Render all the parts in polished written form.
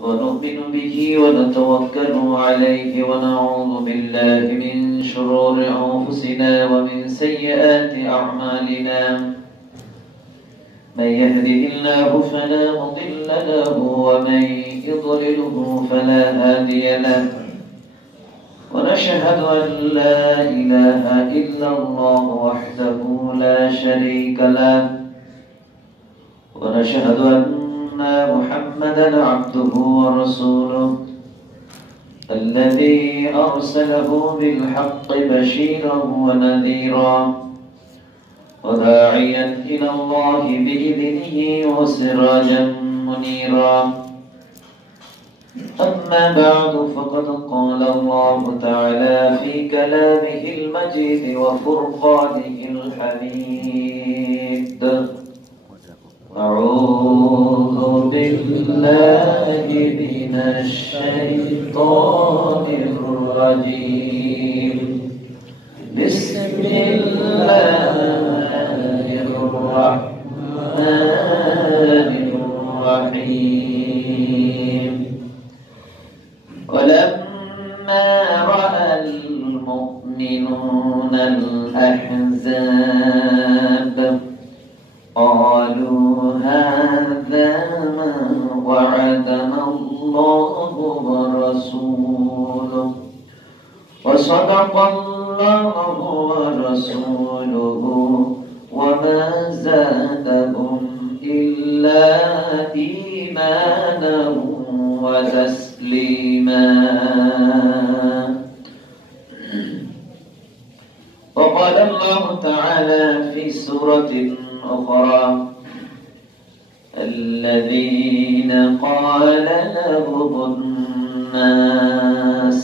ونؤمن به ونتوكل عليه ونعوذ بالله من شرور أنفسنا ومن سيئات أعمالنا. من يهده الله فلا مضل له ومن يضلله فلا هادي له. ونشهد أن لا إله إلا الله وحده لا شريك له. ونشهد أن محمدا عبده ورسوله الذي أرسله بالحق بشيرا ونذيرا وداعيا إلى الله بإذنه وسراجا منيرا. أما بعد فقد قال الله تعالى في كلامه المجيد وفرقانه الحميد: أعوذ بالله من الشيطان الرجيم. بسم الله الرحمن الرحيم. ولما رأى المؤمنون الأحزاب قالوا هذا ما وعدنا الله ورسوله وصدق الله ورسوله وما زادهم إلا إيمانا وتسليما. وقال الله تعالى في سورة أخرى: الذين قال لهم الناس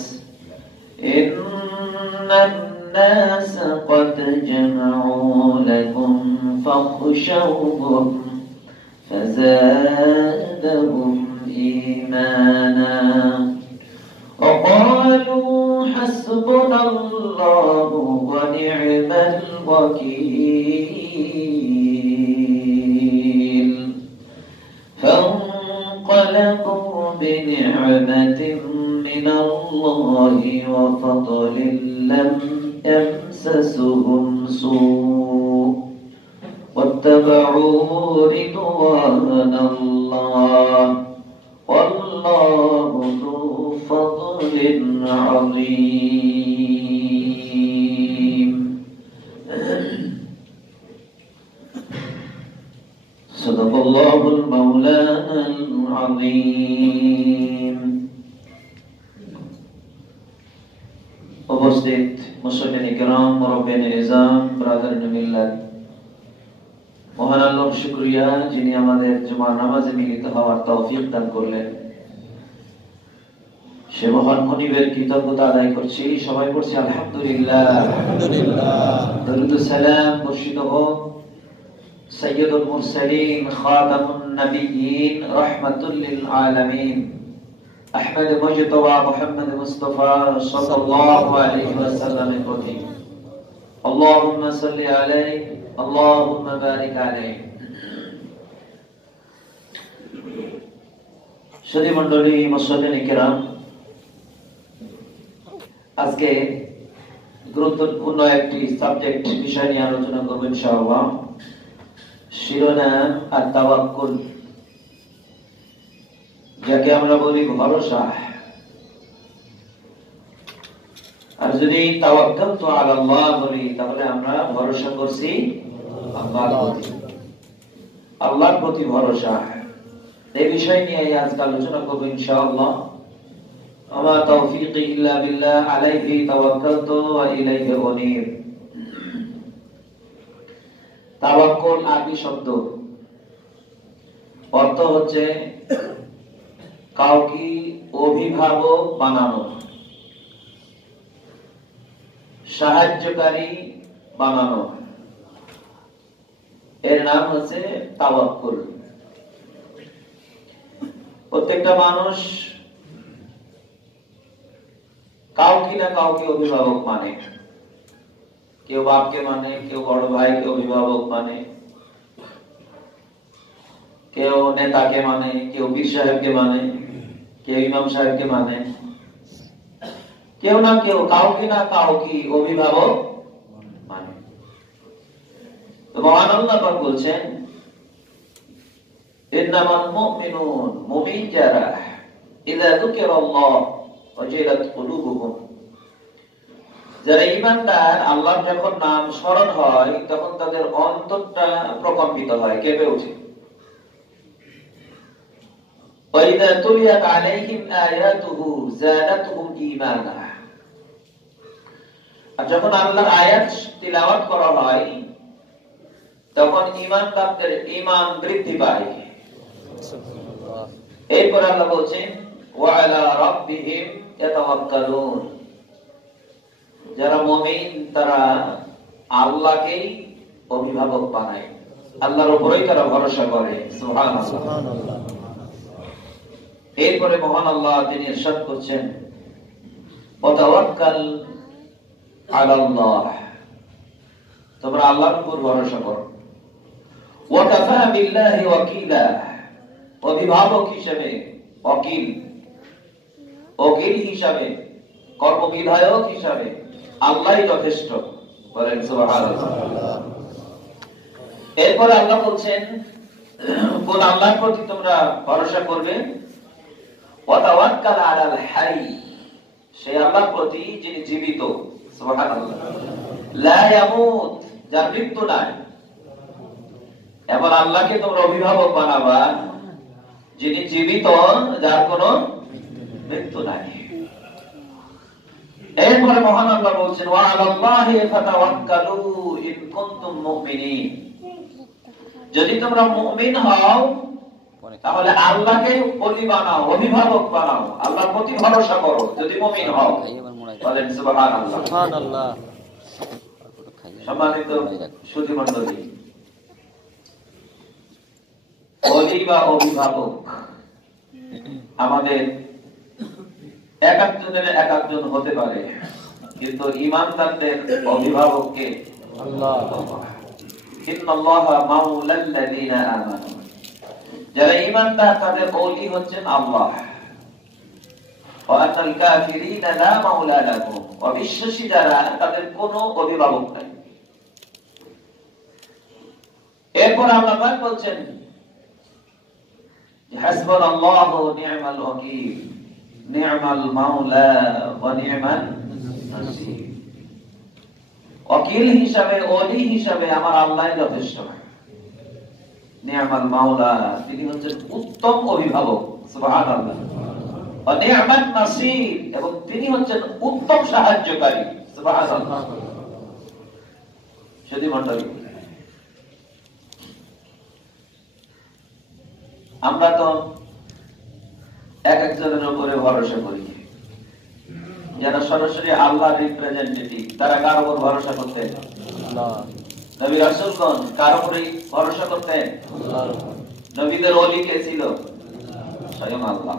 إن الناس قد جمعوا لكم فاخشوهم فزادهم إيمانا وقالوا حسبنا الله ونعم الوكيل. فانقلبوا بنعمة من الله وفضل لم يمسسهم سوء واتبعوا رضوان الله والله ذو فضل عظيم. صدق الله المولانا العظيم. উপস্থিত মুসলিম کرام মুরব্বিয়ান নিজাম ব্রাদার মিল্লাত, মহান আল্লাহর শুকরিয়া যিনি আমাদের জুমার নামাজে মিলিত হওয়ার তৌফিক দান করলেন। সে মহান মুনিবের কৃতজ্ঞতা আদায় করছি। সবাই পড়ছি আলহামদুলিল্লাহ। দরুদ ও সালাম বর্ষিত হোক সাইয়্যিদুল মুরসালিন খাতামুন নবিয়্যিন রাহমাতুল লিল আলামিন আহমদ মুজতবা মুহাম্মদ মুস্তাফা সাল্লাল্লাহু আলাইহি ওয়াসাল্লামের প্রতি। আল্লাহুম্মা সাল্লি আলাইহি আল্লাহুম্মা বারিক আলাইহি। সুধী মণ্ডলী, মুসলিম কিরাম, আজকে গুরুত্বপূর্ণ একটি সাবজেক্ট বিষয় নিয়ে আলোচনা করব ইনশাআল্লাহ। শিরোনাম আত-তাওয়াক্কুল, যাকে আমরা বলি ভরসা। আর যদি তাওয়াক্কালতু আলাল্লাহ বলি, তাহলে আমরা ভরসা করছি আল্লাহর প্রতি ভরসা। এই বিষয় নিয়ে আজকে আলোচনা করব ইনশাআল্লাহ। আমা তাওফীকি ইল্লা বিল্লাহ আলাইহি তাওয়াক্কালতু ওয়া ইলাইহি উনীব। তাওয়াক্কুল আরবি শব্দ, অর্থ হচ্ছে কাউকে অভিভাবক বানানো, সাহায্যকারী বানানো। এর নাম হচ্ছে তাওয়াক্কুল। প্রত্যেকটা মানুষ কাউকে না কাউকে অভিভাবক মানে। কেউ বাপকে মানে, কেউ বড় ভাইকে অভিভাবক মানে, কেউ নেতাকে মানে, কেউ পীর সাহেবকে মানে, কেউ ইমাম সাহেবকে মানে, কেউ না কেউ কাউকে না কাউকে অভিভাবক মানে। তো মহান আল্লাহ পাক বলছেন ইন্নামাল মুমিনুন, মুমিন যারা, ইযা যুকিরাল্লাহ ওয়াজিলাত কুলুবুহুম, যারা ঈমানদার, আল্লাহর যখন নাম স্মরণ হয় তখন তাদের অন্তরটা প্রকম্পিত হয়, কেঁপে ওঠে। ওয়া ইযা তুলিয়াত আলাইহিম আয়াতুহু যাদাতুহুম ঈমানা, আর যখন আল্লাহর আয়াত তিলাওয়াত করা হয় তখন ঈমানদারদের ঈমান বৃদ্ধি পায়। এরপর আল্লাহ বলছেন ওয়া আলা রাব্বিহিম ইয়াতাওয়াক্কালুন, যারা মুমিন তারা আল্লাহকেই অভিভাবক বানায়, আল্লাহর উপরেই তারা ভরসা করে। সুবহানাল্লাহ। এরপরে মহান আল্লাহ তিনি ইরশাদ করছেন ওয়া তাওয়াক্কাল আলাল্লাহ, তোমরা আল্লাহর উপর ভরসা করো। ওয়া কাফা বিল্লাহি ওয়াকিলা, অভিভাবক হিসেবে, ওকিল হিসাবে, কর্মবিধায়ক হিসাবে আল্লাহই যথেষ্ট। বলেন সুবহানাল্লাহ। এরপর আল্লাহ বলছেন কোন আল্লাহর প্রতি তোমরা ভরসা করবে, ওয়া তাওয়াক্কাল আলাল হাই, সেই আল্লাহর প্রতি যিনি জীবিত। সুবহানাল্লাহ। লা ইয়ামুত, যার মৃত্যু নাই। এবার আল্লাহকে তোমরা অভিভাবক বানাবা যিনি জীবিত, যার কোনো মৃত্যু নাই। এরপরে মহান আল্লাহ বলছেন ওয়া আলাল্লাহি ফাতাওয়াক্কালু ইন কুনতুম মুমিনিন, যদি তোমরা মুমিন হও তাহলে আল্লাহকে ওলি বানাও, অভিভাবক বানাও, আল্লাহর প্রতি ভরসা করো যদি মুমিন হও। বলেন সুবহানাল্লাহ। সুবহানাল্লাহ। সম্মানিত সুধী মণ্ডলী, ওলি বা অভিভাবক আমাদের এক একজনের এক একজন হতে পারে, কিন্তু ঈমানদারদের অভিভাবককে আল্লাহ। ইন্নাল্লাহা মাওলাল্লাযীনা আমানু, যারা ঈমানদার তাদের ওলি হচ্ছেন আল্লাহ। ওয়া আনাল কাফিরিনা লা মাওলা লাহুম, অবিশ্বাসী যারা তাদের কোনো অভিভাবক নাই। এরপর আল্লাহ পাক বলছেন হাসবুনাল্লাহু ওয়া নি'মাল ওয়াকিল, নি'মাল মাওলা ওয়া নি'মান নাসীর, ওয়াকিল হিসাবে, ওলি হিসাবে আমার আল্লাহই যথেষ্ট। নি'মাল মাওলা, তিনি হচ্ছেন উত্তম অভিভাবক। সুবহানাল্লাহ। ওয়া নি'মান নাসীর, এবং তিনি হচ্ছেন উত্তম সাহায্যকারী। সুবহানাল্লাহ। সুধী মণ্ডলী, আমরা তো এক একজনের উপরে ভরসা করি। যারা সরাসরি আল্লাহর রিপ্রেজেন্টেটিভ তারা কার উপর ভরসা করতেন? আল্লাহ। নবী রাসূলগণ কার উপরে ভরসা করতেন? আল্লাহর উপর। নবীদের ওলি কে ছিল? স্বয়ং আল্লাহ।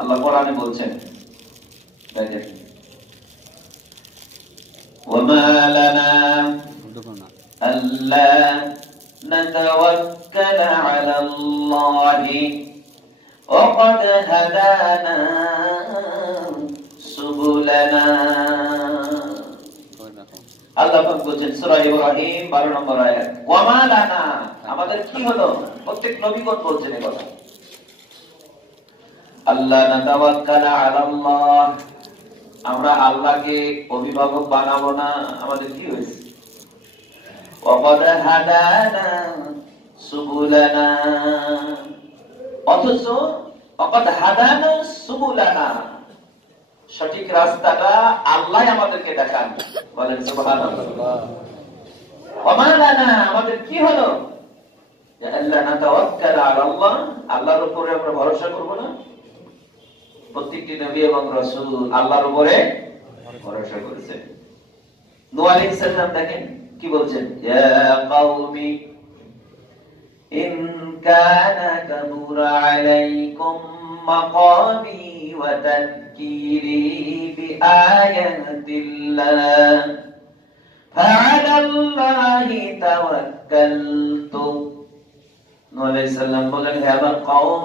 আল্লাহ কোরআনে বলছেন, দেখেন ওয়ামা লানা আল্লা نتوكل على الله وقد هدانا سبلنا। আল্লাহ পাক বলেন সূরা ইব্রাহিম 12 নম্বর আয়াত, ওয়ামা লানা, আমাদের কি হলো? প্রত্যেক নবীগণ বলছেন এই কথা। আল্লাহ নাতাওয়াক্কাল আলাল্লাহ, আমরা আল্লাহকে অভিভাবক বানাবো না, আমাদের কি হয়েছে? وقد هدانا سبلنا, অথচ وقد هدانا سبلنا, সঠিক রাস্তাটা আল্লাহ আমাদেরকে দেখান। বলেন সুবহানাল্লাহ। ওমা লানা, আমাদের কি হলো? আল্লাহ নাতাওয়াক্কাল আলাল্লাহ, আল্লাহর উপরে আমরা ভরসা করব না? প্রত্যেকটি নবী এবং রাসূল আল্লাহর উপরে ভরসা করেছেন। নূহ আলাইহিস সালাম দেখেন কি বলছেন, ইয়া কওমি ইন কানা কাবুরা আলাইকুম মাকামি ওয়া তাযকিরি বিআয়াতিল্লাহ ফাআলাল্লাহি তাওয়াক্কালতু। নূহ আলাইহিস সালাম বলেন, হে আমার কওম,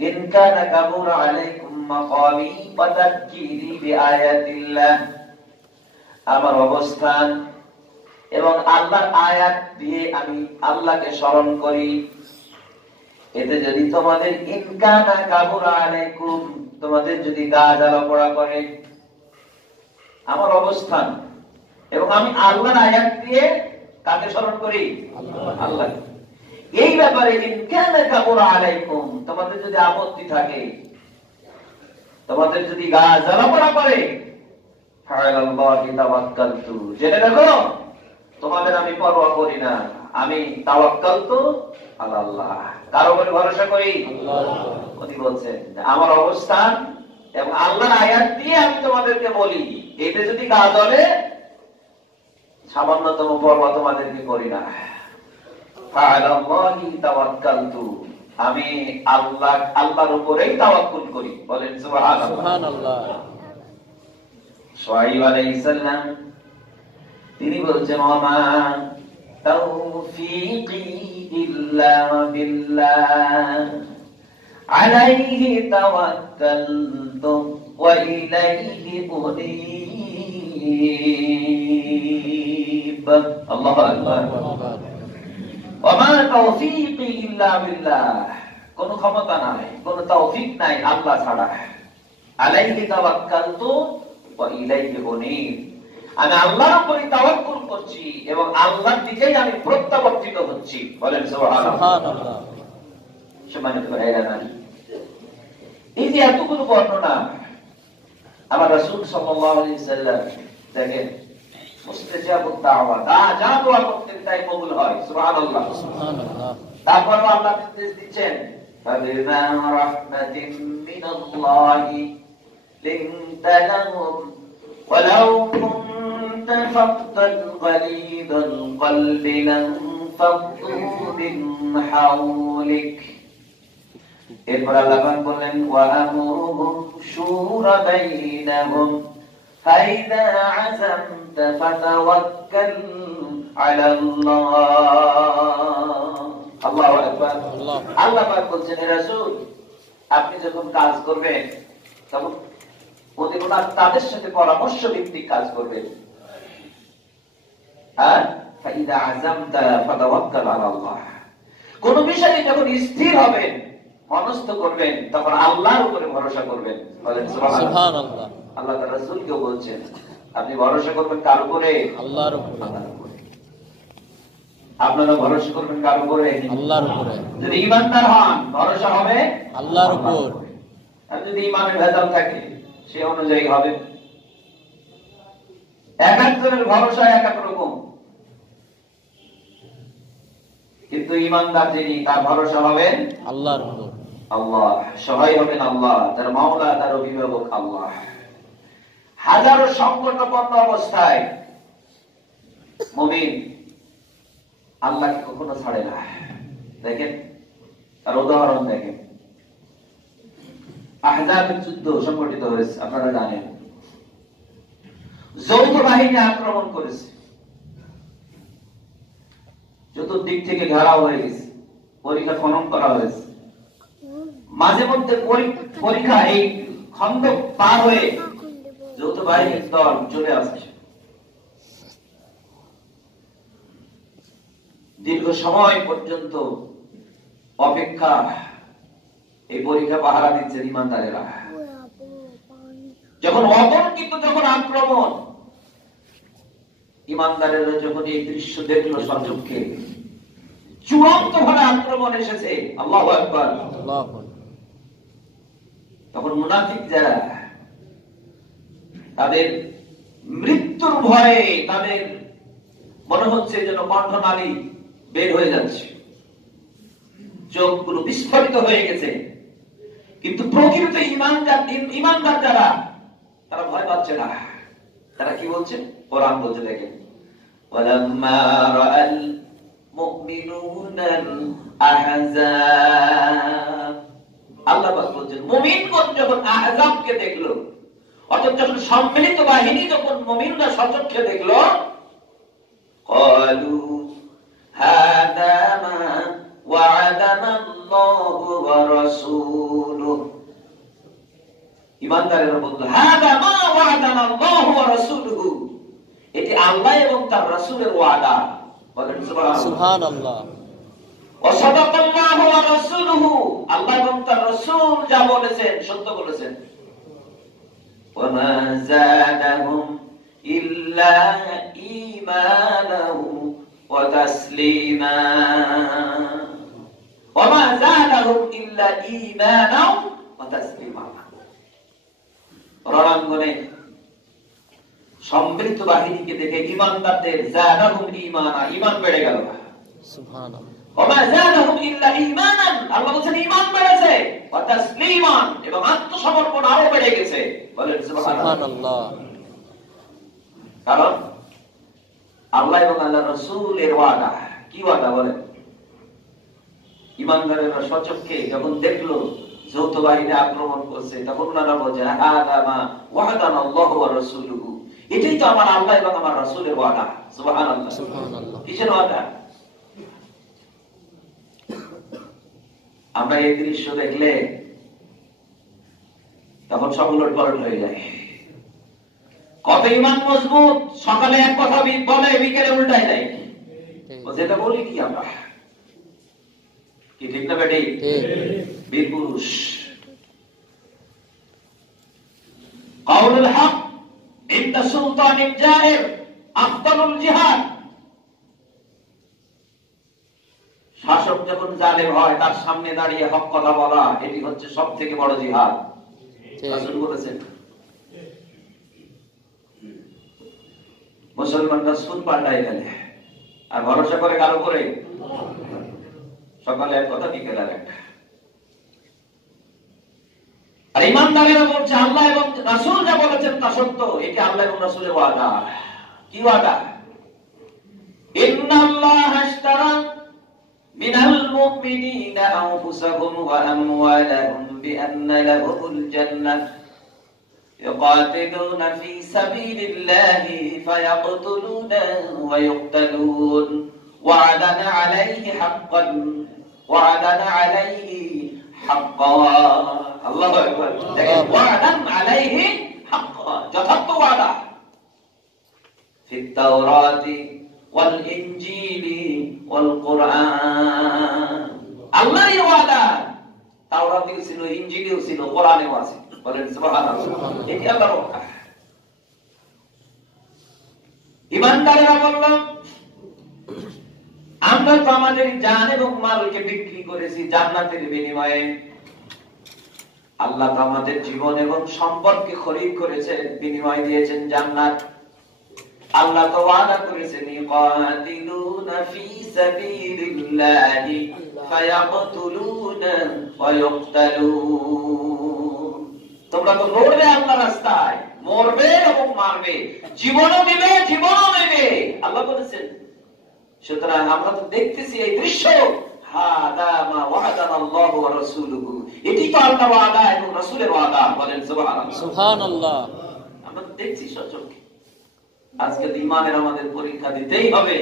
ইন কানা কাবুরা আলাইকুম মাকামি ওয়া তাযকিরি বিআয়াতিল্লাহ, আমার অবস্থান এবং আল্লাহর আয়াত দিয়ে আমি আল্লাহকে স্মরণ করি, এতে যদি তোমাদের ইন কানা কাবুরা আলাইকুম, তোমাদের যদি গা জ্বালা পোড়া করে আমার অবস্থান এবং আমি আল্লাহর আয়াত দিয়ে কাকে স্মরণ করি? আল্লাহ। এই ব্যাপারে ইন কানা কাবুরা আলাইকুম, তোমাদের যদি আপত্তি থাকে, তোমাদের যদি গা জ্বালা পোড়া করে, ফাআলাল্লাহি তাওয়াক্কালতু, জেনে রাখো তোমাদের আমি পরোয়া করি না, আমি তাওয়াক্কালতু আলাল্লাহ, কার উপরে ভরসা করি? আল্লাহ। উনি বলছেন আমার অবস্থান এবং আল্লাহর আয়াত দিয়ে আমি তোমাদেরকে বলি, এতে যদি গা জ্বলে সামান্যতম পরোয়া তোমাদেরকে করি না। ফাআলাল্লাহি তাওয়াক্কালতু, আমি আল্লাহর উপরেই তাওয়াক্কুল করি। বলেন সুবহানাল্লাহ। শুআইব আলাইহিস সালাম তিনি বলছেন ওমা তাওফীকি ইল্লা বিল্লাহ আলাইহি তাওয়াক্কালতু ওয়া ইলাইহি উনীব। আল্লাহু আকবার। ওমা তাওফীকি ইল্লা বিল্লাহ, কোন ক্ষমতা নাই, কোন তৌফিক নাই আল্লাহ ছাড়া। আলাইহি তাওয়াক্কালতু ওয়া ইলাইহি উনীব, আমি আল্লাহর উপরে তাওয়াক্কুল করছি এবং আল্লাহর দিকেই আমি প্রত্যাবর্তিত হচ্ছি। বলেন সুবহানাল্লাহ। সম্মানিত ভাইরা, এই যে এতগুলো বর্ণনা আমার রাসূল সাল্লাল্লাহু আলাইহি সাল্লাম দেখেন, মুস্তাজাবুদ দাওয়া, যা দোয়া করতেন তাই কবুল হয়। সুবহানাল্লাহ। তারপর আল্লাহ নির্দেশ দিচ্ছেন ফাবিমা রাহমাতিন মিনাল্লাহি লিনতা লাহুম ওয়ালাউ কুনতা ফাদ্দান গালিদাল কলবি লানফাদ্দু মিন হাওলিক। এরপর আল্লাহ বললেন ওয়া আমরুহুম শুরা বাইনাহুম ফাইদা আযামতা ফাতাওয়াক্কাল আলাল্লাহ। আল্লাহু আকবার। আল্লাহ পাক বলছেন হে রাসূল, আপনি যখন কাজ করবেন তখন তাদের সাথে পরামর্শ ভিত্তিক কাজ করবেন। আর ফাইদা আযামতা ফাতাওয়াক্কাল আলাল্লাহ, কোন বিষয়ে যখন স্থির হবেন, মনস্থ করবেন, তখন আল্লাহর উপরে ভরসা করবেন। বলেন সুবহানাল্লাহ। আল্লাহ তার রাসূলকেও বলছেন আপনি ভরসা করবেন কার উপরে? আল্লাহর উপরে। আপনারা ভরসা করবেন কার উপরে? আল্লাহর উপরে। যদি ঈমানদার হন ভরসা হবে আল্লাহর উপর, আর যদি ঈমানের ভেজাল থাকে সে অনুযায়ী হবে। এক একজনের ভরসা এক এক রকম, কিন্তু ঈমানদার যিনি তার ভরসা হবে আল্লাহর উপর। আল্লাহ সহায় হবেন আল্লাহ, তার মাওলা, তার অভিভাবক আল্লাহ। হাজারো সংকটপন্ন অবস্থায় মুমিন আল্লাহকে কখনো ছাড়ে না। দেখেন তার উদাহরণ দেখেন, আহজাবের যুদ্ধ সংগঠিত হয়েছে, আপনারা জানেন। যৌথ বাহিনী আক্রমণ করেছে, চতুর্দিক থেকে ঘেরাও হয়ে গেছে, পরীক্ষা খনন করা হয়েছে। মাঝে মধ্যে পরীক্ষা এই খন্দক পার হয়ে যৌথ বাহিনীর দল চলে আসছে। দীর্ঘ সময় পর্যন্ত অপেক্ষা, এই পরীক্ষা পাহারা দিচ্ছে ঈমানদারেরা। যখন অতর্কিত যখন আক্রমণ, ঈমানদারেরা যখন এই দৃশ্য দেখলো সচক্ষে, চূড়ান্ত ভাবে আক্রমণ এসেছে, আল্লাহু আকবার, তখন মুনাফিক যারা, তাদের মৃত্যুর ভয়ে তাদের মনে হচ্ছে যেন কণ্ঠনালী বের হয়ে যাচ্ছে, চোখগুলো বিস্ফোরিত হয়ে গেছে। কিন্তু প্রকৃত ঈমানদার যারা, তারা ভয় পাচ্ছে না। তারা কি বলছে? কোরআন বলছে দেখেন, ওয়ালাম্মা রাআল মুমিনুনাল আহজাব, আল্লাহ পাক বলছেন মুমিনগণ যখন আহজাবকে দেখলো, অর্থাৎ যখন সম্মিলিত বাহিনী যখন মুমিনরা সচক্ষে দেখলো, ক্বালু হাদা মা ওয়া'আদানা আল্লাহু ওয়া রাসূলুহু। ঈমানদারেরা বলল হাদা মা ওয়া'দানা আল্লাহু ওয়া রাসূলুহু, এটি আল্লাহ এবং তার রাসূলের ওয়াদা। বলেন সুবহানাল্লাহ। ওয়া সাদাকাল্লাহু ওয়া রাসূলুহু, আল্লাহ এবং তার রাসূল যা বলেছেন সত্য বলেছেন। ওয়া মা যাদাহুম ইল্লা ঈমানাহু ওয়া তাসলিমা, ওয়া মা যাদাহুম ইল্লা ঈমানাহু ওয়া তাসলিমা। রণাঙ্গনে সম্মিলিত বাহিনীকে দেখে ঈমানদারদের যাদাহুম ঈমানা, ঈমান বেড়ে গেল। সুবহানাল্লাহ। ওয়া মা যাদাহুম ইল্লা ঈমানান, আল্লাহ বলেন ঈমান বেড়েছে, ওয়া তাসলিমান, এবং আত্মসমর্পণ আরো বেড়ে গেছে। বলেন সুবহানাল্লাহ। কারণ আল্লাহ এবং আল্লাহর রাসূলের ওয়াদা। কি ওয়াদা বলেন? ঈমানদারেরা সচক্ষে যখন দেখলো যৌথ বাহিনী আক্রমণ করছে, তখন ওনারা বলছে হাদা মা ওয়া'দানা আল্লাহু ওয়া রাসূলুহু, এটাই তো আমার আল্লাহ এবং আমার রাসূলের ওয়াদা। সুবহানাল্লাহ। সুবহানাল্লাহ। কিসের ওয়াদা? আমরা এই দৃশ্য দেখলে তখন সব উলটপালট হয়ে যায়। কত ঈমান মজবুত, সকালে এক কথা বলে বিকেলে উল্টায় দেয়। যেটা বলি কি আমরা, কি ঠিক না বেটি? বীর পুরুষ। কাউলুল হক ইনদা সুলতানিল জাহির আফদালুল জিহাদ। শাসক যখন জালেম হয় তার সামনে দাঁড়িয়ে হক কথা বলা, এটি হচ্ছে সবথেকে বড় জিহাদ। রাসূল বলেছেন। মুসলমানরা সুদ পাল্টায় গেলে আর ভরসা করে কারো করে, সকালে এক কথা বিকেলে একটা। আর ঈমানদারেরা বলছে আল্লাহ এবং রাসূল যা বলেছেন তা সত্য, এটি আল্লাহ এবং রাসূলের ওয়াদা। কি ওয়াদা? ইন্নাল্লাহা আশতারা মিনাল মুমিনিনা আনফুসাহুম ওয়া আমওয়ালাহুম বিআন্না লাহুমুল জান্নাহ ইউকাতিলুনা ফি সাবিলিল্লাহি ফায়াকতুলুনা ওয়া ইউকতালুন ওয়া'দান আলাইহি হাক্কান ওয়া'দান আলাইহি হাক্কা। আল্লাহু আকবার। দেখেন, ওয়া'দান আলাইহি হাক্কা, যথার্থ ওয়াদা। ফিত তাওরাতি ওয়াল ইনজিলি ওয়াল কুরআন, আল্লাহর ওয়াদা তাওরাতেও ছিল, ইনজিলেও ছিল, কোরআনেও আছে। বলেন সুবহানাল্লাহ। এটি আল্লাহর ওয়াদা। ঈমানদারেরা বলল আমরা তো আমাদের জান এবং মালকে বিক্রি করেছি জান্নাতের বিনিময়ে। আল্লাহ তো আমাদের জীবন এবং সম্পদকে খরিদ করেছেন, বিনিময় দিয়েছেন জান্নাত। আল্লাহ তো ওয়াদা করেছেন ইকাতিলুনা ফি সাবিলিল্লাহি ফায়াকতুলুনা ওয়া ইউকতালুন, তোমরা তো লড়বে আল্লাহর রাস্তায়, মরবে এবং মারবে, জীবনও দিবে জীবনও নেবে, আল্লাহ বলেছেন। সুতরাং আমরা তো দেখতেছি এই দৃশ্য, হাদা মা ওয়া'দানা আল্লাহু ওয়া রাসূলুহু, এটি তো আল্লাহর ওয়াদা এবং রাসূলের ওয়াদা। বলেন সুবহানাল্লাহ। সুবহানাল্লাহ। আমরা তো দেখছি সচক্ষে। আজকে ঈমানের আমাদের পরীক্ষা দিতেই হবে।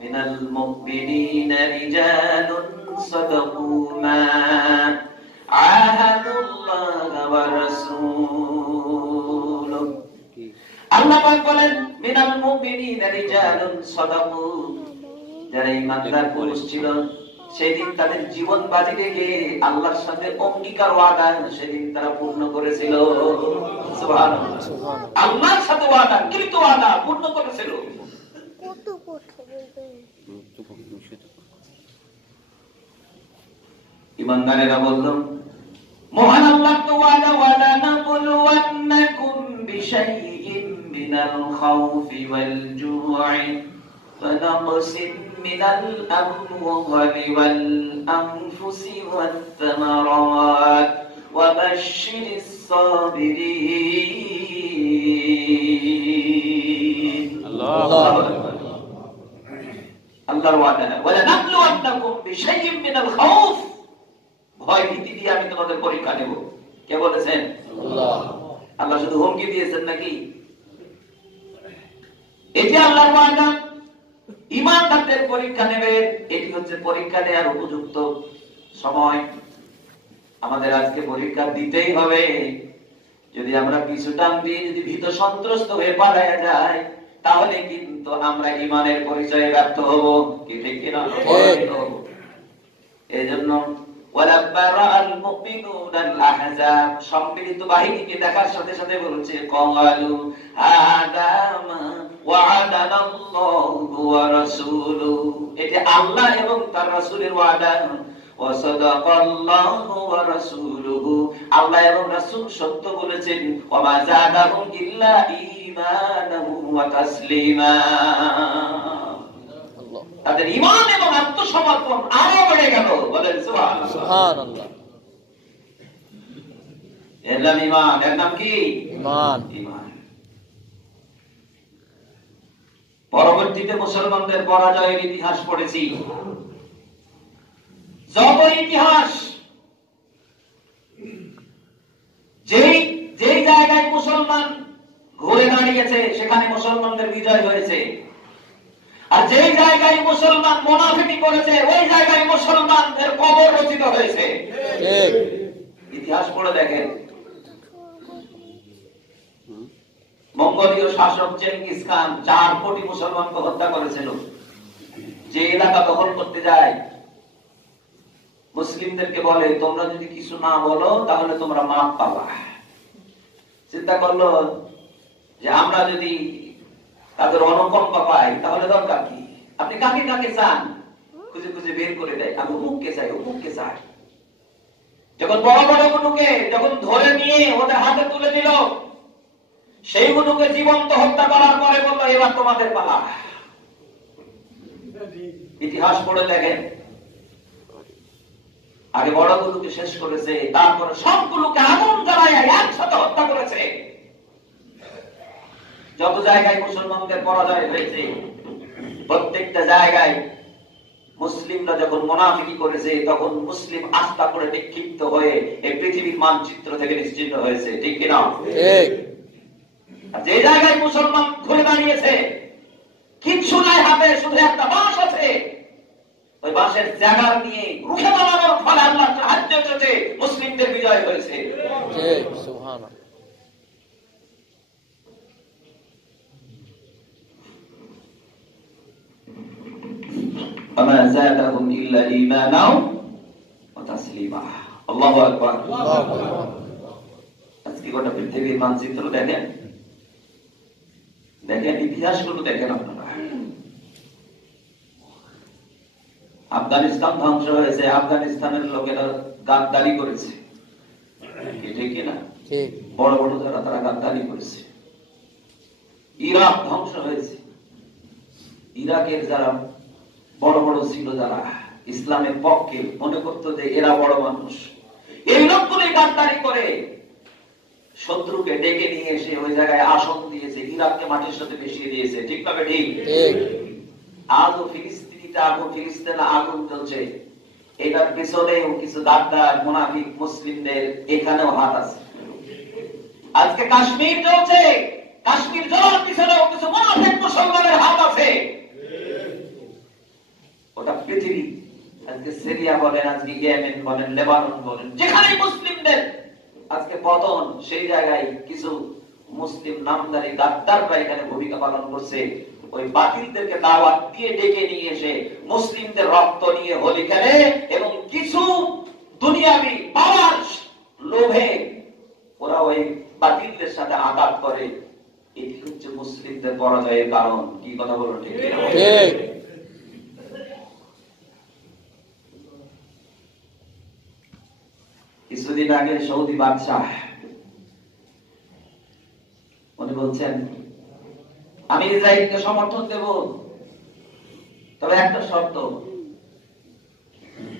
মিনাল মুমিনিনা রিজালুন সাদাকু মা আহাদুল্লাহ ওয়া রাসূলুহু। আল্লাহ পাক বলেন মিনাল মুমিনিনা রিজালুন সাদাকু, যারা ঈমানদার পুরুষ ছিল সেদিন তাদের জীবন বাজি রেখে আল্লাহর সাথে অঙ্গীকার ওয়াদা সেদিন তারা পূর্ণ করেছিল। সুবহানাল্লাহ। আল্লাহর সাথে ওয়াদা, কৃত ওয়াদা পূর্ণ করেছিল। ঈমানদারেরা বলল মহান আল্লাহ তো ওয়াদা, ওয়ালা নাবলুওয়ান্নাকুম বিশাইইন মিনাল খাউফি ওয়াল জু'i ফানাকসিম মিনাল আমওয়ালি ওয়াল আনফুসি ওয়াত থামারাত ওয়া বাশশিরিস সাবিরিন। আল্লাহু আকবার। আল্লাহর ওয়াদা, ওয়ালা নাবলুওয়ান্নাকুম বিশাইইন মিনাল খাউফ, ভয় ভীতি দিয়ে আমি তোমাদের পরীক্ষা নেব। কে বলেছেন? আল্লাহ। আল্লাহ শুধু হুমকি দিয়েছেন নাকি? এটি আল্লাহর ওয়াদা। ঈমানদারদের পরীক্ষা নেবেন, এটি হচ্ছে পরীক্ষা নেওয়ার উপযুক্ত সময়। আমাদের আজকে পরীক্ষা দিতেই হবে। যদি আমরা পিছু টান দিয়ে যদি ভীত সন্ত্রস্ত হয়ে পালায়া যায়, তাহলে কিন্তু আমরা ঈমানের পরিচয়ে ব্যর্থ হব। কি ঠিক কিনা? এজন্য সম্মিলিত বাহিনীকে দেখার সাথে সাথে বলছে ক্বালু হাদা মা ওয়া'দানাল্লাহু ওয়া রাসূলুহু, এটা আল্লাহ এবং তার রাসূলের ওয়াদা। ওয়া সাদাকাল্লাহু ওয়া রাসূলুহু, আল্লাহ এবং রাসূল সত্য বলেছেন। ওয়া মা যাদাহুম ইল্লা ঈমানান ওয়া তাসলিমা, তাদের ঈমান এবং আত্মসমর্পণ আরো বেড়ে গেল। বলেন সুবহানাল্লাহ। সুবহানাল্লাহ। এর নাম ঈমান। এর নাম কি? ঈমান। ঈমান। পরবর্তীতে মুসলমানদের পরাজয়ের ইতিহাস পড়েছি। যত ইতিহাস, যেই জায়গায় মুসলমান ঘুরে দাঁড়িয়েছে সেখানে মুসলমানদের বিজয় হয়েছে, আর যেই জায়গায় মুসলমান মুনাফিকি করেছে ওই জায়গায় মুসলমানদের কবর রচিত হয়েছে। ইতিহাস পড়ে দেখেন। মঙ্গোলীয় শাসক চেঙ্গিস খান 4 কোটি মুসলমানকে হত্যা করেছিল। যে এলাকা দখল করতে যায় মুসলিমদেরকে বলে, তোমরা যদি কিছু না বলো তাহলে তোমরা মাফ পাবা। চিন্তা করলো যে আমরা যদি তাদের অনুকম্পা পাই তাহলে দরকার কি? আপনি কাকে কাকে চান খুঁজে খুঁজে বের করে দেয়। আমি অমুককে চাই, অমুককে চাই। যখন বড় বড় গুলোকে যখন ধরে নিয়ে ওদের হাতে তুলে দিল, সেই গুলোকে জীবন্ত হত্যা করার পরে বললো, এবার তোমাদের পালা। ইতিহাস পড়ে দেখেন। আগে বড়গুলোকে শেষ করেছে, তারপরে সবগুলোকে আগুন জ্বালায় একসাথে হত্যা করেছে। যত জায়গায় মুসলমানদের পরাজয় হয়েছে প্রত্যেকটা জায়গায় মুসলিমরা যখন মুনাফিকি করেছে তখন মুসলিম আস্থা করে নিক্ষিপ্ত হয়ে এই পৃথিবীর মানচিত্র থেকে নিশ্চিহ্ন হয়েছে। ঠিক কিনা? ঠিক। যে জায়গায় মুসলমান ঘুরে দাঁড়িয়েছে কিচ্ছু নাই হাতে, শুধু একটা বাঁশ আছে, ওই বাঁশের জায়গা নিয়ে রুখে দাঁড়ানোর ফলে আল্লাহর সাহায্য এসেছে, মুসলিমদের বিজয় হয়েছে। ঠিক। সুবহানাল্লাহ। وما زادهم إلا إيمانا وتسليما। আল্লাহু আকবার। আল্লাহু আকবার। আজকে গোটা পৃথিবীর মানচিত্র দেখেন, দেখেন ইতিহাসগুলো দেখেন আপনারা। আফগানিস্তান ধ্বংস হয়েছে, আফগানিস্তানের লোকেরা গাদ্দারি করেছে। ঠিক কিনা? ঠিক। বড় বড় যারা তারা গাদ্দারি করেছে। ইরাক ধ্বংস হয়েছে, ইরাকের যারা বড় বড় ছিল, যারা ইসলামের পক্ষে মনে করতো যে এরা বড় মানুষ, এই লোকগুলি গাদ্দারি করে শত্রুকে ডেকে নিয়ে এসে ওই জায়গায় আসন দিয়েছে, ইরাককে মাটির সাথে মিশিয়ে দিয়েছে। ঠিক না? ঠিক। আজও ফিলিস্তিনিতে আগুন, ফিলিস্তিনে আগুন জ্বলছে। এটার পিছনেও কিছু গাদ্দার মুনাফিক মুসলিমদের এখানেও হাত আছে। আজকে কাশ্মীর জ্বলছে, কাশ্মীর জ্বলার পিছনেও কিছু মুনাফিক মুসলমানের হাত আছে। ওটা পৃথিবী, আজকে সিরিয়া বলেন, আজকে ইয়েমেন বলেন, লেবানন বলেন, যেখানে মুসলিমদের আজকে পতন, সেই জায়গায় কিছু মুসলিম নামদারি গাদ্দাররা এখানে ভূমিকা পালন করছে। ওই বাতিলদেরকে দাওয়াত দিয়ে ডেকে নিয়ে এসে মুসলিমদের রক্ত নিয়ে হোলি খেলে এবং কিছু দুনিয়াবি পাওয়ার লোভে ওরা ওই বাতিলদের সাথে আঘাত করে। এটি হচ্ছে মুসলিমদের পরাজয়ের কারণ। কি কথা বলুন? ঠিক। কিছুদিন আগে সৌদি বাদশাহ উনি বলছেন, আমি ইসরায়েলকে সমর্থন দেব, তবে একটা শর্ত,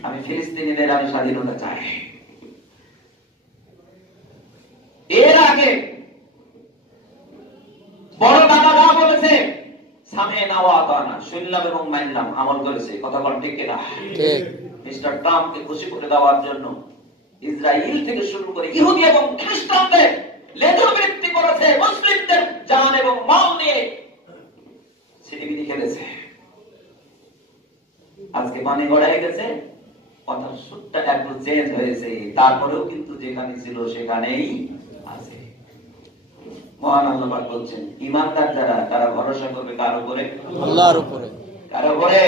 আমি ফিলিস্তিনিদের আমি স্বাধীনতা চাই। এর আগে বড় দাদারা বলেছে সামেনা ওয়া আতানা, শুনলাম এবং মানলাম, আমল করেছে। কথা বল ঠিক কিনা? ঠিক। মিস্টার ট্রাম্পকে খুশি করে দেওয়ার জন্য ইসরায়েল থেকে শুরু করে ইহুদি এবং খ্রিস্টানদের লেজুরবৃত্তি করেছে, মুসলিমদের জান এবং মাল নিয়ে ছিনিমিনি খেলেছে। আজকে পানি গড়ায় গেছে, কথার সুরটা একটু চেঞ্জ হয়েছে, তারপরেও কিন্তু যেখানে ছিল সেখানেই আছে। মহান আল্লাহ পাক বলছেন ঈমানদার যারা তারা ভরসা করবে কার উপরে? আল্লাহর উপরে। কার উপরে?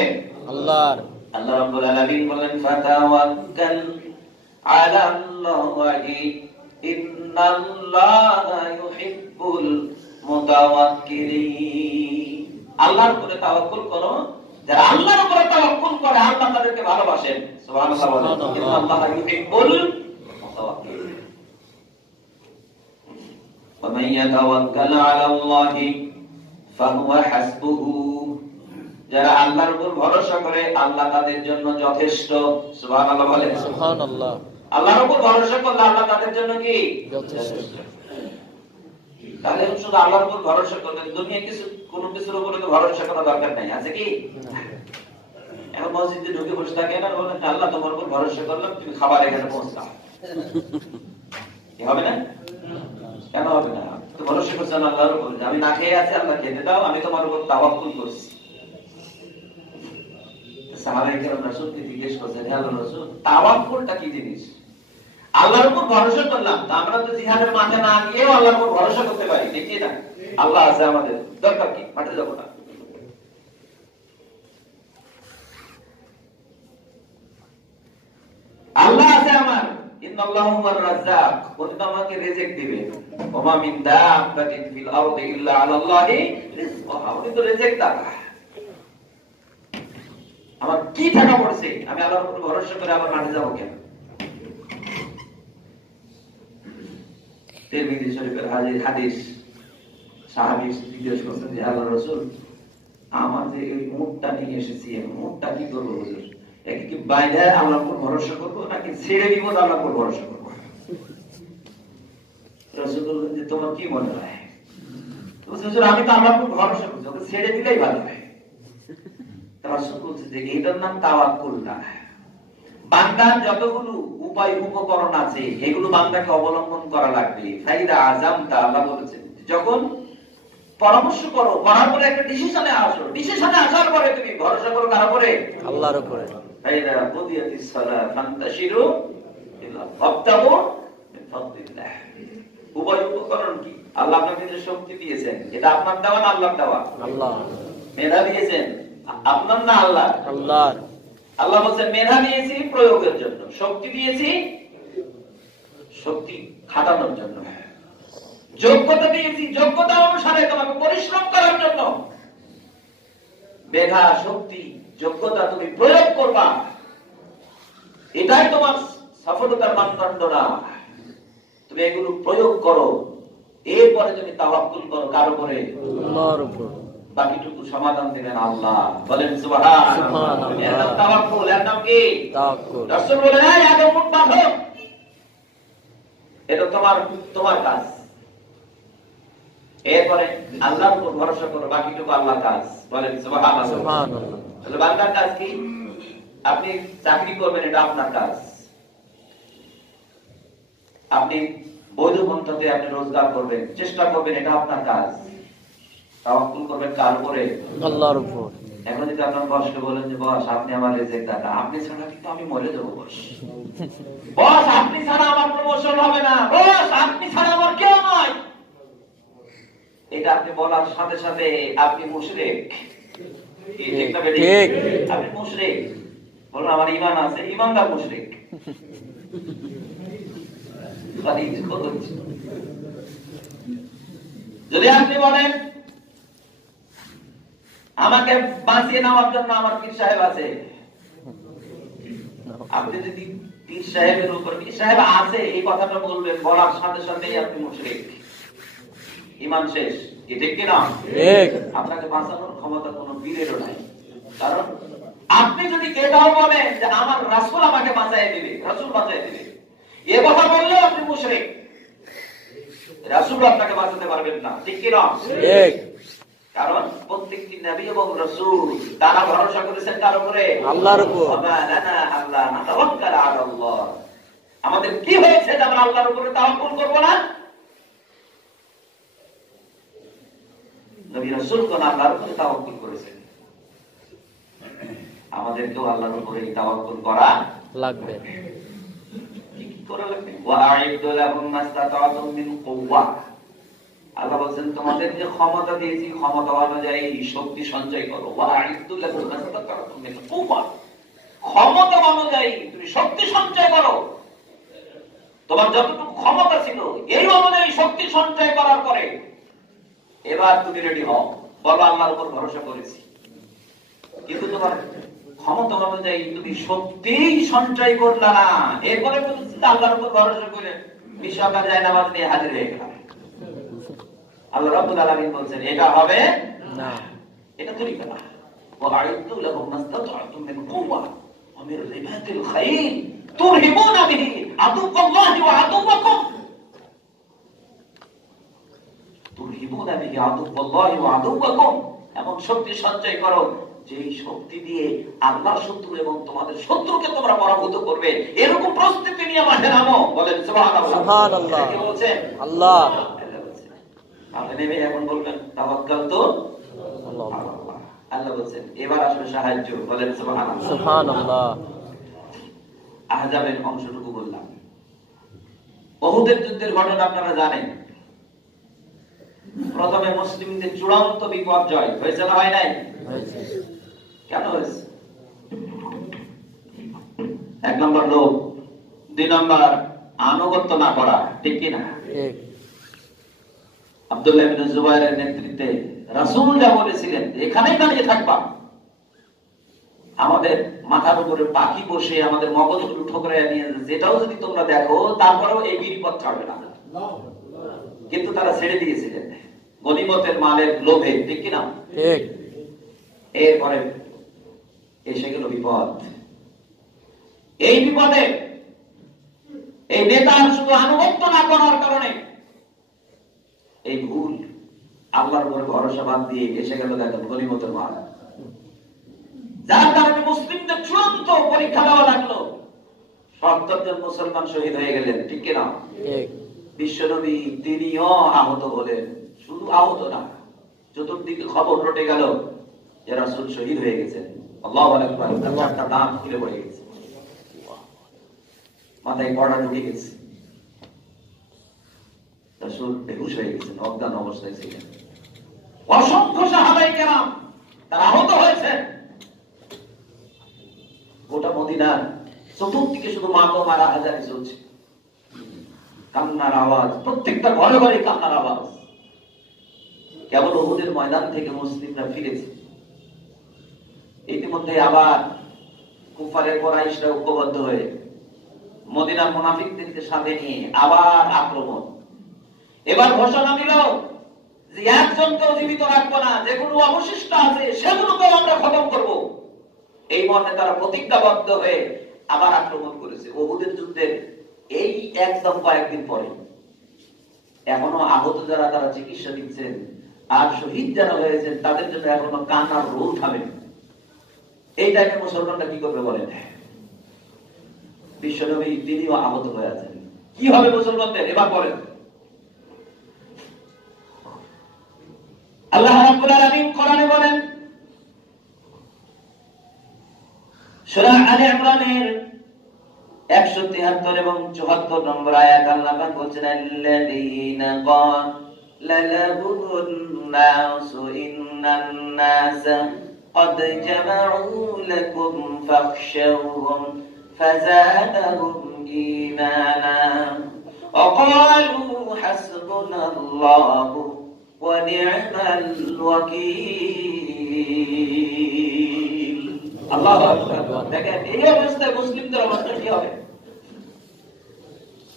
আল্লাহর। আল্লাহ রাব্বুল আলামিন বলেন ফাতাওয়াক্কাল আলাল্লাহি ইন্নাল্লাহা ইউহিব্বুল মুতাওয়াক্কিলিন। আল্লাহর উপরে তাওয়াক্কুল করো, যারা আল্লাহর উপরে তাওয়াক্কুল করে আল্লাহ তাদেরকে ভালোবাসেন। সুবহানাল্লাহ বলেন ইন্নাল্লাহা ইউহিব্বুল মুতাওয়াক্কিলিন। ওয়া মান ইয়াতাওয়াক্কাল আলাল্লাহি ফাহুয়া হাসবুহু। যারা আল্লাহর উপর ভরসা করে আল্লাহ তাদের জন্য যথেষ্ট। সুবহানাল্লাহ বলেন সুবহানাল্লাহ। আল্লাহর উপর ভরসা করলে আল্লাহ তাদের জন্য কি যথেষ্ট। তাহলে শুধু আল্লাহর উপর ভরসা করবেন, দুনিয়া কিছু কোন কিছুর উপরে তো ভরসা করা দরকার নাই, আছে কি? এখন মসজিদে ঢুকে বসে থাকে না, বলেন আল্লাহ তোমার উপর ভরসা করলাম, তুমি খাবার এখানে পৌঁছাও, কি হবে না? কেন হবে না? তো ভরসা করছেন আল্লাহর উপর, আমি না খেয়ে আছি, আল্লাহ খেতে দাও, আমি তোমার উপর তাওয়াক্কুল করছি। সাহাবায়ে কেরাম রাসূলকে জিজ্ঞেস করছেন, হে আল্লাহর রাসূল, তাওয়াক্কুলটা কি জিনিস? আল্লাহর উপর ভরসা করলাম, তা আমরা তো জিহাদের মাঠে না গিয়েও আল্লাহর উপর ভরসা করতে পারি, দেখিয়ে না আল্লাহ আছে আমাদের, দরকার কি মাঠে যাব না? আল্লাহ আছে আমার, ইন্নাল্লাহু হুয়ার রাজ্জাক, উনি তো আমাকে রিজিক দিবেন। ওমা মিন দাব্বাতিন ফিল আরদি ইল্লা আলাল্লাহি রিজকুহা, উনি তো রিজিক দাতা। আমার কি টাকা পড়ছে, আমি আল্লাহর উপর ভরসা করে আবার মাঠে যাব কেন? তিরমিজি শরীফের হাদিস, সাহাবী জিজ্ঞেস করছেন যে আল্লাহর রাসূল, আমার যে এই মুটটা নিয়ে এসেছি, এই মুটটা কি করব হুজুর? একে কি বাইরে আল্লাহর উপর ভরসা করব নাকি ছেড়ে দিব আল্লাহর উপর ভরসা করব? রাসূল বললেন যে তোমার কি মনে হয়? হুজুর আমি তো আল্লাহর উপর ভরসা করি, ওকে ছেড়ে দিলেই ভালো হয়। রাসূল বলছে যে এটার নাম তাওয়াক্কুল না। বান্দার যতগুলো উপায় উপকরণ আছে এগুলো বান্দাকে অবলম্বন করা লাগবে। ফাইদা আযামতা, আল্লাহ বলেছেন যখন পরামর্শ করো, করার পরে একটা ডিসিশনে আসো, ডিসিশনে আসার পরে তুমি ভরসা করো কার উপরে? আল্লাহর উপরে। ফাইদা কুদিয়াতিস সালাহ ফান্তাশিরু ইল্লা ফাবতাগু মিন ফাদলিল্লাহ। উপায় উপকরণ কি? আল্লাহ আপনাকে যে শক্তি দিয়েছেন, এটা আপনার দেওয়া না আল্লাহর দেওয়া? আল্লাহ। মেধা দিয়েছেন আপনার না আল্লাহ? আল্লাহর। আল্লাহ বলেন মেধা দিয়েছি প্রয়োগের জন্য, শক্তি দিয়েছি শক্তি খাটানোর জন্য, যোগ্যতা দিয়েছি যোগ্যতা অনুসারে তোমাকে পরিশ্রম করার জন্য। মেধা শক্তি যোগ্যতা তুমি প্রয়োগ করবা, এটাই তোমার সফলতার মানদণ্ড না। তুমি এগুলো প্রয়োগ করো, এরপরে তুমি তাওয়াক্কুল করো কার উপরে? আল্লাহর উপর। বাকিটুকু সমাধান দিবেন আল্লাহ। বলেন সুবহানাল্লাহ। এর নাম তাওয়াক্কুল, এর নাম কি? তাওয়াক্কুল। রাসূল বলেন এই আগে মুখ বাঁধো, এটা তোমার কাজ। এরপরে আল্লাহর উপর ভরসা করো, বাকিটুকু আল্লাহর কাজ। বলেন সুবহানাল্লাহ। সুবহানাল্লাহ। তাহলে বান্দার কাজ কি? আপনি চাকরি করবেন, এটা আপনার কাজ। আপনি বৈধ পন্থাতে আপনি রোজগার করবেন, চেষ্টা করবেন, এটা আপনার কাজ। তাওয়াক্কুল করবেন কার উপরে? আল্লাহর উপর। এখন যদি আপনার বসকে বলেন যে বস আপনি আমার রিজিক দাতা, আপনি ছাড়া কিন্তু আমি মরে যাব বস। বস আপনি ছাড়া আমার প্রমোশন হবে না, বস আপনি ছাড়া আমার কেউ নয়, এটা আপনি বলার সাথে সাথে আপনি মুশরিক। ঠিক না বেটি? ঠিক। আপনি মুশরিক। বলুন আমার ঈমান আছে, ঈমানদার মুশরিক। যদি আপনি বলেন আমাকে বাঁচিয়ে নেওয়ার জন্য আমার পীর সাহেব আছে, আপনি যদি পীর সাহেবের উপর পীর সাহেব আছে এই কথাটা বলবেন, বলার সাথে সাথেই আপনি মুশরিক, ঈমান শেষ। কি ঠিক কি না? ঠিক। আপনাকে বাঁচানোর ক্ষমতা কোনো পীরেরও নাই। কারণ আপনি যদি এটাও বলেন যে আমার রাসূল আমাকে বাঁচায় দিবে, রাসূল বাঁচায় দিবে, এ কথা বললেও আপনি মুশরিক। রাসূল আপনাকে বাঁচাতে পারবেন না, ঠিক কি না? ঠিক। কারণ প্রত্যেকটি নবী এবং রাসূল তারা ভরসা করেছেন কার উপরে? আল্লাহর উপর। আল্লাহ না তাওয়াক্কাল আলাল্লাহ। আমাদের কি হয়েছে যে আমরা আল্লাহর উপরে তাওয়াক্কুল করব না? নবী রাসূল কোন আল্লাহর উপরে তাওয়াক্কুল করেছেন, আমাদেরকেও আল্লাহর উপরে তাওয়াক্কুল করা লাগবে। কি করা লাগবে? ওয়া'আইদু লাহুম মাসতাতা'তুম মিন কুওয়া। আল্লাহ বলেন তোমাদের যে ক্ষমতা দিয়েছি ক্ষমতা অনুযায়ী শক্তি সঞ্চয় করো। ওয়া'আইদু লাহুম মাসতাতা'তুম মিন কুওয়া। ক্ষমতা অনুযায়ী তুমি শক্তি সঞ্চয় করো। তোমার যতটুকু ক্ষমতা ছিল এই অনুযায়ী শক্তি সঞ্চয় করার পরে এবার তুমি রেডি হও, বলো আল্লাহর উপর ভরসা করেছি। কিন্তু তোমার ক্ষমতা অনুযায়ী তুমি শক্তি সঞ্চয় করলা না, এরপরে বলছি আল্লাহর উপর ভরসা করে বিশ্বকার যায় নামাজ নিয়ে হাজির হয়ে গেলাম। আল্লাহ রাব্বুল আলামিন বলছেন এটা হবে না, এটা তরিকা না। ওয়া'আইদু লাহুম মাসতাতা'তুম মিন কুওয়া ওয়া মিন রিবাতিল খাইল তুরহিবুনা বিহি আদুওয়াল্লাহি ওয়া আদুওয়াকুম। তুরহিবুনা বিহি আদুওয়াল্লাহি ওয়া আদুওয়াকুম, এমন শক্তি সঞ্চয় করো যেই শক্তি দিয়ে আল্লাহর শত্রু এবং তোমাদের শত্রুকে তোমরা পরাভূত করবে, এরকম প্রস্তুতি নিয়ে মাঠে নামো। বলেন সুবহানাল্লাহ। সুবহানাল্লাহ। কি বলছেন? আল্লাহ। আপনি নেমে এখন বলবেন তাওয়াক্কালতু আল্লাহ। আল্লাহ বলছেন এবার আসবে সাহায্য। বলেন সুবহানাল্লাহ। সুবহানাল্লাহ। আহজাবের অংশটুকু বললাম। উহুদের যুদ্ধের ঘটনা আপনারা জানেন। প্রথমে মুসলিমদের চূড়ান্ত বিপর্যয় হয়েছে না হয় নাই? হয়েছে। কেন হয়েছে? এক নম্বর লোক, দুই নম্বর আনুগত্য না করা, ঠিক কি না? ঠিক। আব্দুল্লাহ ইবনে জুবাইরের নেতৃত্বে রাসূল যা বলেছিলেন এখানেই দাঁড়িয়ে থাকবা, আমাদের মাথার উপরে পাখি বসে আমাদের মগজগুলো ঠোকরাইয়া নিয়ে যেটাও যদি তোমরা দেখো তারপরেও এই বিপদ ছাড়বে না। কিন্তু তারা ছেড়ে দিয়েছিলেন গনিমতের মালের লোভে, ঠিক কি না? ঠিক। এরপরে এসে গেল বিপদ। এই বিপদে এই নেতার শুধু আনুগত্য না করার কারণে এই ভুল আল্লাহর উপর ভরসা বাদ দিয়ে এসে গেল দেখেন গনিমতের মাল, যার কারণে মুসলিমদের চূড়ান্ত পরীক্ষা দেওয়া লাগলো। ৭০ জন মুসলমান শহীদ হয়ে গেলেন, ঠিক কিনা? ঠিক। বিশ্বনবী তিনিও আহত হলেন। শুধু আহত না, চতুর্দিকে খবর রটে গেল যে রাসূল শহীদ হয়ে গেছেন। আল্লাহু আকবার। চারটা দাঁত খুলে পড়ে গেছে, মাথায় পড়া ঢুকে গেছে, রাসূল বেহুশ হয়ে গেছেন, অজ্ঞান অবস্থায় ছিলেন। অসংখ্য সাহাবায়ে কেরাম তারা আহত হয়েছেন। গোটা মদিনার চতুর্দিকে শুধু মাতম আর হাজারি চলছে, কান্নার আওয়াজ, প্রত্যেকটা ঘরে ঘরে কান্নার আওয়াজ। কেবল উহুদের ময়দান থেকে মুসলিমরা ফিরেছে, ইতিমধ্যে আবার কুফারের কুরাইশরা ঐক্যবদ্ধ হয়ে মদিনার মুনাফিকদেরকে সাথে নিয়ে আবার আক্রমণ। এবার ঘোষণা দিল যে একজনকেও জীবিত রাখবো না, যেগুলো অবশিষ্ট আছে সেগুলোকেও আমরা খতম করব। এই মর্মে তারা প্রতিজ্ঞাবদ্ধ হয়ে আবার আক্রমণ করেছে। উহুদের যুদ্ধের এই একদম কয়েকদিন পরে এখনো আহত যারা তারা চিকিৎসা দিচ্ছেন, আর শহীদ যারা হয়েছেন তাদের জন্য এখনো কান্নার রোল থামে। এই টাইমে মুসলমানরা কি করবে বলেন? বিশ্বনবী তিনিও আহত হয়ে আছেন, কি হবে মুসলমানদের? এবার বলেন। আল্লাহ রাব্বুল আলামিন কোরআনে বলেন, সূরা আলে ইমরানের 173 এবং 74 নম্বর আয়াত আল্লাহ পাক বলেন, আল্লাযীনা ক্বালা লাহুমুন নাসু ইন্নান নাসা قد جمعوا لكم فاخشوهم فزادهم إيمانا وقالوا حسبنا الله ونعم الوكيل। আল্লাহু আকবার। দেখেন এই অবস্থায় মুসলিমদের অবস্থা কি হবে?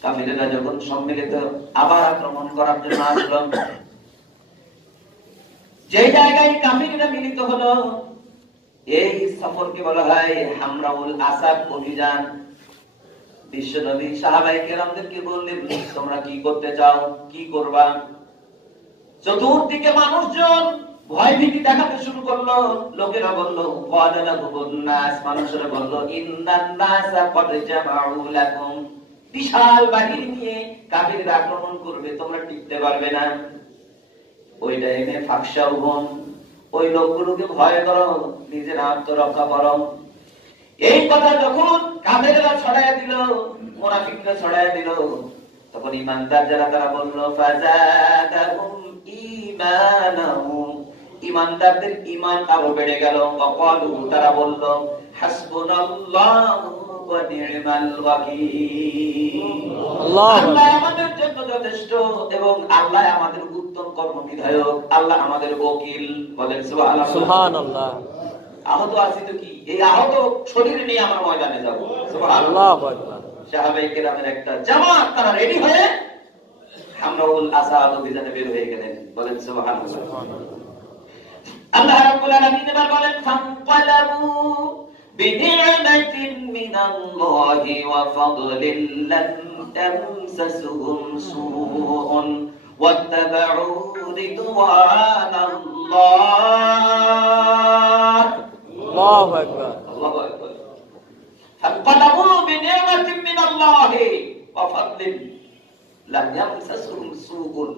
কাফিররা যখন সম্মিলিত আবার আক্রমণ করার জন্য আসলো, যে জায়গায় কাফিররা মিলিত হলো এই সফরকে বলা হয় হামরাউল আসাদ অভিযান। বিশ্বনবী সাহাবায়ে কেরামদেরকে বললেন, তোমরা কি করতে চাও, কি করবা? চতুর্দিকে মানুষজন ভয় ভীতি দেখাতে শুরু করলো। লোকেরা বলল, মানুষেরা বলল, ইন্নান নাসা ক্বাদ জামাউ লাকুম, বিশাল বাহিনী নিয়ে কাফিররা আক্রমণ করবে, তোমরা টিকতে পারবে না। ওই টাইমে ফাকশাউহুম, ওই লোকগুলোকে ভয় করো, নিজের আত্মরক্ষা করো। এই কথা যখন কাফেররা ছড়ায়া দিল, মুনাফিকরা ছড়ায়া দিল, তখন ঈমানদার যারা তারা বলল ফাযাদাহুম ঈমানাহুম, ঈমানদারদের ঈমান আরো বেড়ে গেল। ওয়াকালু, তারা বলল হাসবুনাল্লাহু ওয়া নি'মাল ওয়াকিল, আল্লাহ আমাদের জন্য যথেষ্ট এবং আল্লাহ আমাদের উত্তম কর্মবিধায়ক, আল্লাহ আমাদের ওয়াকিল। বলেন সুবহানাল্লাহ। সুবহানাল্লাহ। আহত আছি তো কি, এই আহত শরীর নিয়ে আমরা ময়দানে যাব। সুবহানাল্লাহ। আল্লাহু আকবার। সাহাবায়ে কেরামের একটা জামাত, তারা রেডি হয়ে হামরাউল আসাদ অভিযানে বের হয়ে গেলেন। বলেন সুবহানাল্লাহ। আল্লাহ রাব্বুল আলামিন এবার বলেন ফানকালাবু বিনি'মাতিন মিনাল্লাহি ওয়া ফাদলিন লাম তামসাসহুম সু'উন ওয়াত্তাবা'ু রিদওয়ানাল্লাহ। আল্লাহু আকবার। আল্লাহু আকবার। ফানকালাবু বিনি'মাতিন মিনাল্লাহি ওয়া ফাদলিন লাম তামসাসহুম সু'উন,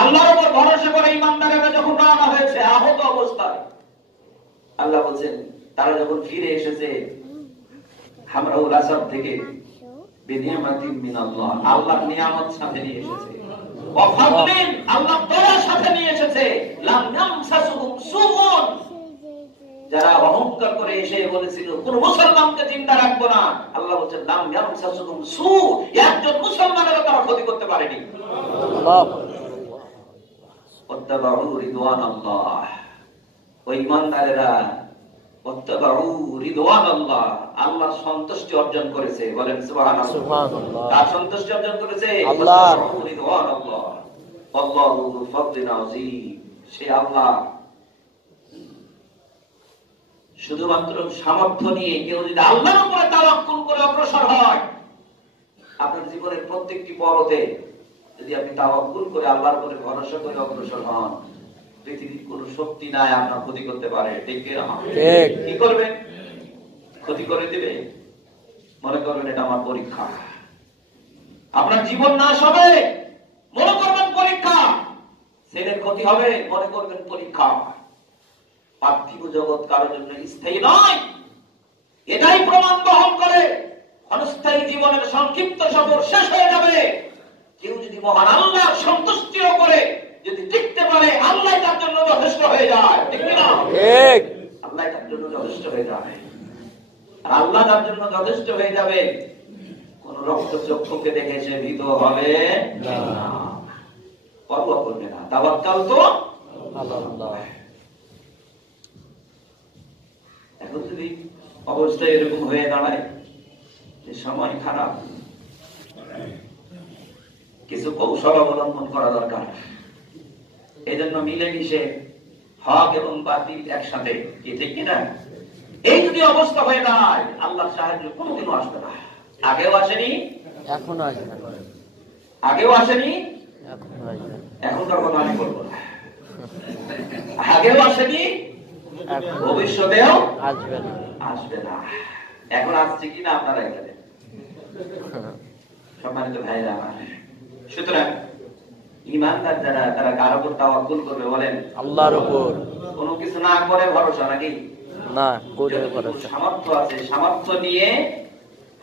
আল্লাহর উপর ভরসা করে ঈমানদারেরা যখন রওনা হয়েছে আহত অবস্থায়, আল্লাহ বলেন তারা যখন ফিরে এসেছে হামরাউল আসাদ থেকে বিনিয়ামাতিন মিনাল্লাহ, আল্লাহর নিয়ামত সাথে নিয়ে এসেছে, ওয়া ফাদলিন, আল্লাহ দয়ার সাথে নিয়ে এসেছে, লাম ইয়ামসাসুহুম সুউন, যারা অহংকার করে এসে বলেছিল কোন মুসলমানকে জিন্দা রাখবো না, আল্লাহ বলেন লাম ইয়ামসাসুহুম সু, একজন মুসলমানেরও তারা ক্ষতি করতে পারেনি। আল্লাহ ওয়াত্তাবাউ রিদওয়ানাল্লাহ, ওই ঈমানদারেরা ওয়াত্তাবাউ রিদওয়ানাল্লাহ, আল্লাহর সন্তুষ্টি অর্জন করেছে। বলেন সুবহানাল্লাহ। সুবহানাল্লাহ। কার সন্তুষ্টি অর্জন করেছে? আল্লাহর। ওয়াত্তাবাউ রিদওয়ানাল্লাহ, আল্লাহু যু ফাদলিন আযীম, সে আল্লাহ শুধুমাত্র সামর্থ্য নিয়ে কেউ যদি আল্লাহর উপরে তাওয়াক্কুল করে অগ্রসর হয়, আপনার জীবনের প্রত্যেকটি পরতে যদি আপনি তাওয়াক্কুল করে আল্লাহর উপরে ভরসা করে অগ্রসর হন, পৃথিবীর কোন শক্তি নাই আপনার ক্ষতি করতে পারে। ঠিক কি না? ঠিক। কি করবে? ক্ষতি করে দিবে। মনে করবেন এটা আমার পরীক্ষা, আপনার জীবন নাশ হবে, মনে করবেন পরীক্ষা। ছেলের ক্ষতি হবে, মনে করবেন পরীক্ষা। পার্থিব জগৎ কারোর জন্য স্থায়ী নয়, এটাই প্রমাণ বহন করে। অনস্থায়ী জীবনের সংক্ষিপ্ত সফর শেষ হয়ে যাবে। কেউ যদি মহান আল্লাহর সন্তুষ্টিও করে যদি টিকতে পারে, আল্লাহ তার জন্য যথেষ্ট হয়ে যায়। ঠিক না? ঠিক। আল্লাহ তার জন্য যথেষ্ট হয়ে যায়। আর আল্লাহ তার জন্য যথেষ্ট হয়ে যাবে, কোন রক্তচক্ষুকে দেখে সে ভীত হবে না, পরোয়া করবে না। তাওয়াক্কাল তো আল্লাহ। এখন যদি অবস্থা এরকম হয়ে দাঁড়ায় যে সময় খারাপ, কিছু কৌশল অবলম্বন করা দরকার। এই জন্য মিলেমিশে হক এবং বাতিল একসাথে, কি ঠিক কিনা? এই যদি অবস্থা হয়ে দাঁড়ায়, আল্লাহর সাহায্য কোনোদিনও আসবে না। আগেও আসেনি, এখনো আসবে, আগেও আসেনি, এখনো আসবে, এখনকার কথা আমি বলবো না। আগেও আসেনি, ভবিষ্যতেও আসবে না, আসবে না। এখন আসছে কিনা আপনারা এখানে সম্মানিত ভাইরা আমার। সুতরাং ঈমানদার যারা, তারা কার উপর তাওয়াক্কুল করবে? বলেন আল্লাহর উপর। কোনো কিছু না করে ভরসা, নাকি না করে ভরসা। সামর্থ্য আছে, সামর্থ্য নিয়ে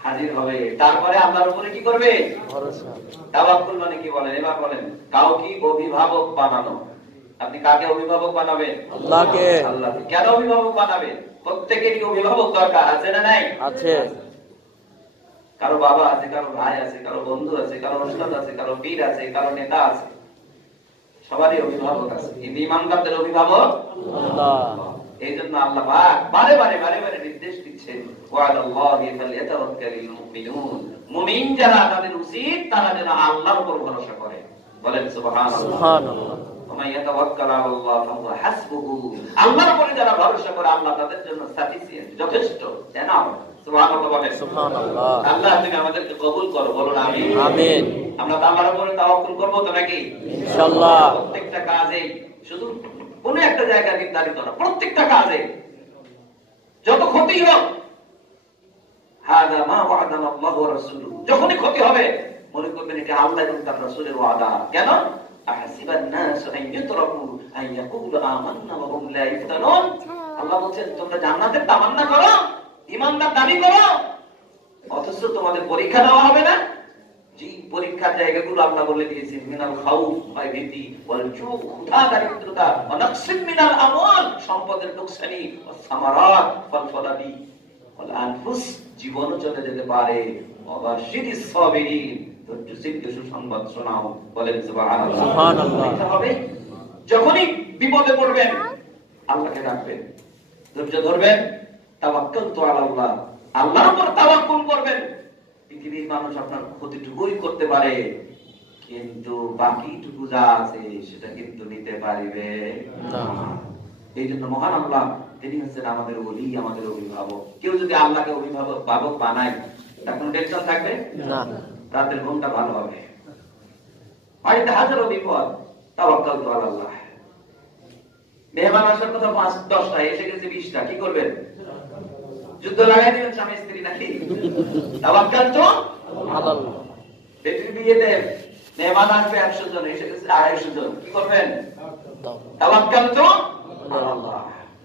হাজির হবে, তারপরে আল্লাহর উপরে কি করবে? ভরসা। তাওয়াক্কুল মানে কি বলেন? এবার বলেন। কাউকে অভিভাবক বানানো। আপনি কাকে অভিভাবক বানাবেন? আল্লাহকে। আল্লাহকে। কেন অভিভাবক বানাবেন? প্রত্যেকেরই অভিভাবক দরকার, আছে না নাই? আছে। কারো বাবা আছে, কারো ভাই আছে, কারো বন্ধু আছে, কারো ওস্তাদ আছে, কারো পীর আছে, কারো নেতা আছে, সবারই অভিভাবক আছে। কিন্তু ঈমানদারদের অভিভাবক আল্লাহ। এই জন্য আল্লাহ পাক বারে বারে নির্দেশ দিচ্ছেন, ওয়ালাল্লাহি ফালইয়াতাওয়াক্কালিল মুমিনুন, মুমিন যারা, তাদের উচিত তারা যেন আল্লাহর উপর ভরসা করে। বলেন সুবহানাল্লাহ। সুবহানাল্লাহ। ওয়া ইয়াতাওয়াক্কালু আলাল্লাহ ফাহুয়া হাসবুহু, আল্লাহর উপরে যারা ভরসা করে, আল্লাহ তাদের জন্য সাফিসিয়েন্ট, যথেষ্ট। এনাফ। সুবহানাল্লাহ। বলেন সুবহানাল্লাহ। আল্লাহ তুমি আমাদেরকে কবুল করো, বলুন আমিন। আমিন। আমরা আল্লাহর উপরে তাওয়াক্কুল করব তো নাকি? ইনশাআল্লাহ। প্রত্যেকটা কাজে, শুধু কোন একটা জায়গা নির্ধারিত না, প্রত্যেকটা কাজে যত ক্ষতি হোক, হাদা মা ওয়াদানা আল্লাহু ওয়া রাসূলুহু, যখনই ক্ষতি হবে মনে করবেন এটা আল্লাহ এবং তার রাসূলের ওয়াদা। কেন? আহাসিবান নাস আন ইউতরাকু আন ইয়াকুলু আমান্না ওয়া হুম লা ইফতানুন। আল্লাহ বলেন তোমরা জান্নাতের তামান্না করো, ইমানদার দাবি করো, অথচ তোমাদের পরীক্ষা দেওয়া হবে না। যে পরীক্ষার জায়গাগুলো আল্লাহ বলে দিয়েছেন, মিনাল খাউফ, ভয় ভীতি, ওয়াল জু, ক্ষুধা দারিদ্রতা, ওয়া নাকসিম মিনাল আমওয়াল, সম্পদের লোকসানি, ওয়াস সামারাত, ফল ফলাদি, ওয়াল আনফুস, জীবনও চলে যেতে পারে, ওয়া বাশিরিস সাবিরিন, ধৈর্যশীলকে সুসংবাদ শোনাও। বলেন সুবহানাল্লাহ। সুবহানাল্লাহ। এটা হবে যখনই বিপদে পড়বেন আল্লাহকে ডাকবেন, ধৈর্য ধরবেন, তাওয়াক্কালতু আলাল্লাহ, আল্লাহর উপর তাওয়াক্কুল করবেন। পৃথিবীর মানুষ আপনার ক্ষতিটুকুই করতে পারে, কিন্তু বাকিটুকু যা আছে সেটা কিন্তু নিতে পারবে না। এই জন্য মহান আল্লাহ তিনি হচ্ছেন আমাদের ওলি, আমাদের অভিভাবক। কেউ যদি আল্লাহকে অভিভাবক বানায়, তার কোনো টেনশন থাকবে না, রাতের ঘুমটা ভালো হবে। বাড়িতে হাজারো বিপদ, তাওয়াক্কালতু আলাল্লাহ। মেহমান আসার কথা 5-10টা, এসে গেছে 20টা, কি করবেন? যুদ্ধ লাগাই দিবেন স্বামী স্ত্রী নাকি? তাওয়াক্কালতু আলাল্লাহ। বেটির বিয়েতে মেহমান আসবে 100 জন, এসে গেছে 250 জন, কি করবেন? তাওয়াক্কালতু আলাল্লাহ।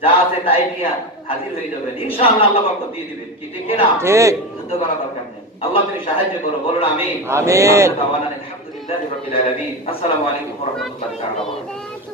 যা আছে তাই নিয়ে হাজির হয়ে যাবেন, ইনশাআল্লাহ আল্লাহ বরকত দিয়ে দিবেন। কি ঠিক না? ঠিক। যুদ্ধ করা দরকার নেই। আল্লাহ তুমি সাহায্য করো, বলুন আমিন। আমিন। আলহামদুলিল্লাহি রাব্বিল আলামিন। আসসালামু আলাইকুম ওয়া রাহমাতুল্লাহি ওয়া বারাকাতুহু।